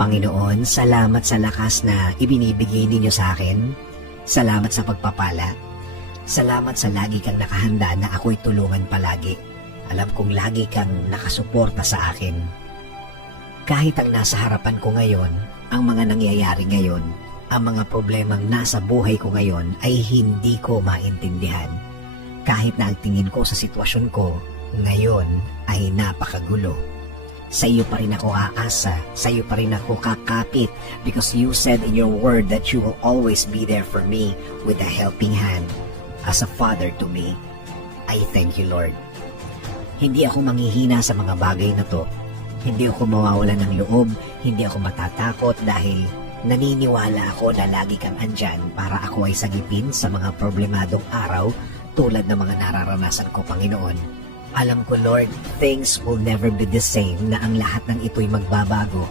Panginoon, salamat sa lakas na ibinibigay ninyo sa akin. Salamat sa pagpapala. Salamat sa lagi kang nakahanda na ako'y tulungan palagi. Alam kong lagi kang nakasuporta sa akin. Kahit ang nasa harapan ko ngayon, ang mga nangyayari ngayon, ang mga problemang nasa buhay ko ngayon ay hindi ko maintindihan. Kahit na ang tingin ko sa sitwasyon ko ngayon ay napakagulo. Sa iyo pa rin ako aasa, sa iyo pa rin ako kakapit because you said in your word that you will always be there for me with a helping hand as a father to me. I thank you, Lord. Hindi ako manghihina sa mga bagay na to. Hindi ako mawawala ng loob, hindi ako matatakot dahil naniniwala ako na lagi kang andyan para ako ay sagipin sa mga problemadong araw tulad ng mga nararanasan ko, Panginoon. Alam ko, Lord, things will never be the same na ang lahat ng ito'y magbabago,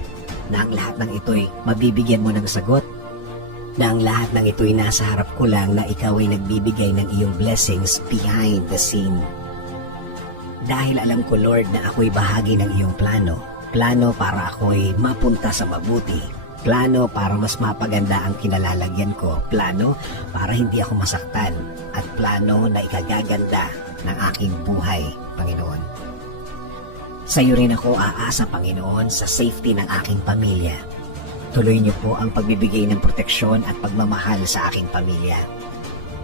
na ang lahat ng ito'y mabibigyan mo ng sagot, na ang lahat ng ito'y nasa harap ko lang na ikaw ay nagbibigay ng iyong blessings behind the scene. Dahil alam ko, Lord, na ako'y bahagi ng iyong plano. Plano para ako'y mapunta sa mabuti. Plano para mas mapaganda ang kinalalagyan ko. Plano para hindi ako masaktan. At plano na ikagaganda ng aking buhay, Panginoon. Sa iyo rin ako aasa, Panginoon, sa safety ng aking pamilya. Tuloy niyo po ang pagbibigay ng proteksyon at pagmamahal sa aking pamilya.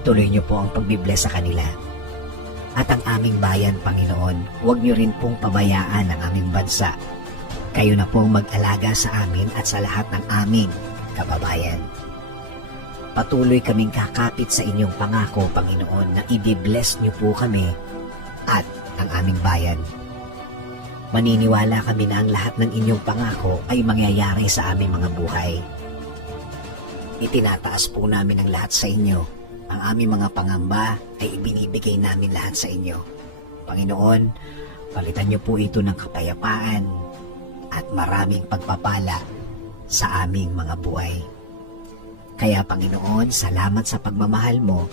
Tuloy niyo po ang pagbibless sa kanila. At ang aming bayan, Panginoon, huwag niyo rin pong pabayaan ang aming bansa. Kayo na pong mag-alaga sa amin at sa lahat ng aming kababayan. Patuloy kaming kakapit sa inyong pangako, Panginoon, na i-bless niyo po kami at ang aming bayan. Maniniwala kami na ang lahat ng inyong pangako ay mangyayari sa aming mga buhay. Itinataas po namin ang lahat sa inyo. Ang aming mga pangamba ay ibinibigay namin lahat sa inyo. Panginoon, palitan niyo po ito ng kapayapaan maraming pagpapala sa aming mga buhay. Kaya Panginoon, salamat sa pagmamahal mo,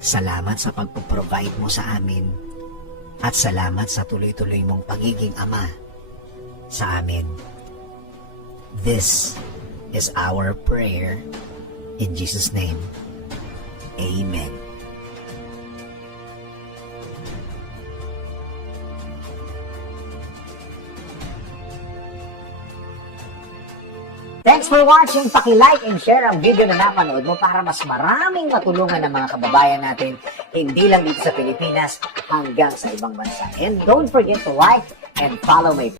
salamat sa pagpo-provide mo sa amin, at salamat sa tuloy-tuloy mong pagiging ama sa amin. This is our prayer in Jesus' name. Amen. Thanks for watching. Paki-like and share ang video na napanood mo para mas maraming matulungan ng mga kababayan natin hindi lang dito sa Pilipinas hanggang sa ibang bansa. And don't forget to like and follow my